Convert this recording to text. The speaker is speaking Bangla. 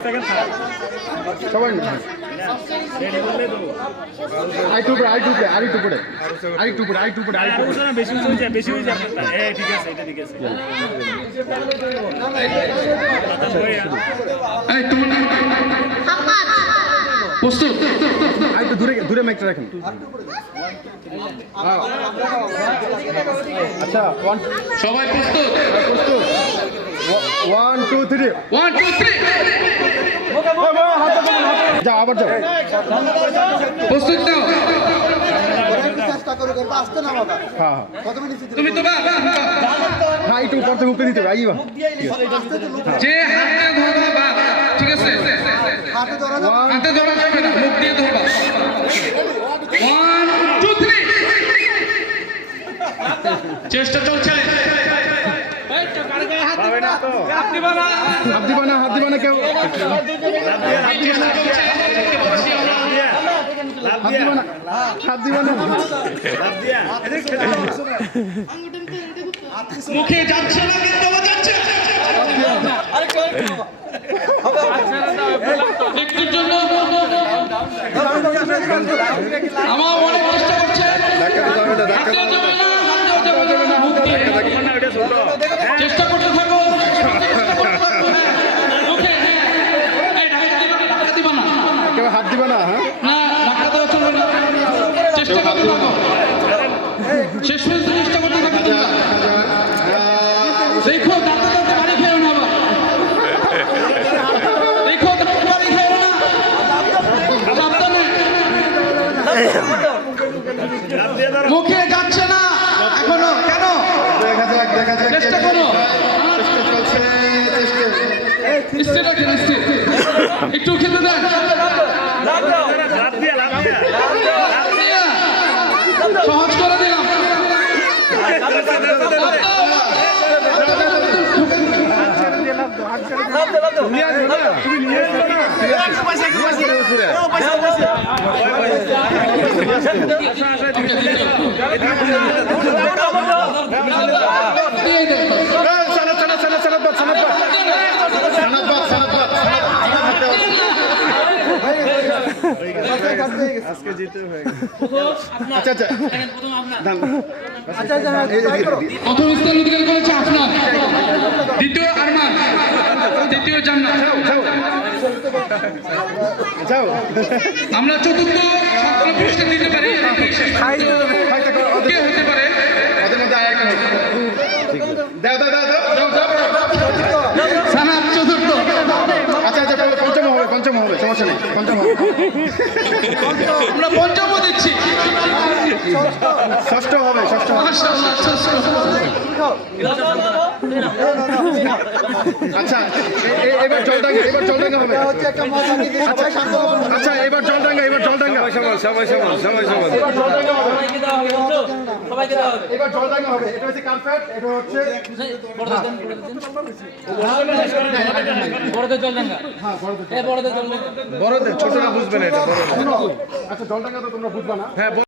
সবাই আরেকটু বেশি হয়ে যাবে। ঠিক আছে, এটা ঠিক আছে। প্রস্তুত, একটু দূরে মাইকটা রাখেন। আচ্ছা, সবাই প্রস্তুত? প্রস্তুত। 1 2 3 1 2 3 যাও, আবার যাও। প্রস্তুত নাও। হ্যাঁ তুমি তো হ্যাঁ, একটু করতে মুখে দিতে হবে। আইবা যে হাতে ধরবা, ঠিক আছে? হাতে ধরা যাবে না, মুখ দিয়ে ধরবা। 1 2 3 চেষ্টা চলছে। হাত দিবা না কেউ। মুখে যাচ্ছে না, কিন্তু যাচ্ছে। একটুর জন্য আমার অনেক চেষ্টা করছে। চেষ্টা করতে থাকো। হাত দিবা না। হ্যাঁ, ধাক্কা দেওয়া চলবে না। চেষ্টা করতে থাকো, শেষ পর্যন্ত চেষ্টা করতে থাকো। দেখো দাঁতে বাড়ি খেও না, দেখো বাড়ি খেও না, সাবধানে। মুখে যাচ্ছে না এখনো, কেন? চেষ্টা করো, স্থির রাখেন, স্থির। একটু খেতে দেন। সহজ করে দিলাম। আজকে জিতে হয়ে গেছে। আচ্ছা প্রথম স্থান অধিকার করেছে আপনার, দ্বিতীয় আরমান, তৃতীয় জান্নাত। যাও, আমরা চতুর্থ সপ্তম পুরস্কার দিতে পারি। কে হতে পারে? ওদের মধ্যে আরেকটা হবে। দাও সানাত চতুর্থ। আচ্ছা, পঞ্চম হবে, সমস্যা নেই। পঞ্চম হবে। আমরা পঞ্চমও দিচ্ছি। ষষ্ঠ হবে। মাশাআল্লাহ, ষষ্ঠ। আচ্ছা, এবার জলডাঙ্গা হবে। আচ্ছা, এবার জলডাঙ্গা। এবার জলডাঙ্গা হবে। এটা হচ্ছে কার্পেট, এটা হচ্ছে বড়দের, ছোটরা বুঝবে না এটা। আচ্ছা, জলডাঙ্গা তো তোমরা বুঝবা না।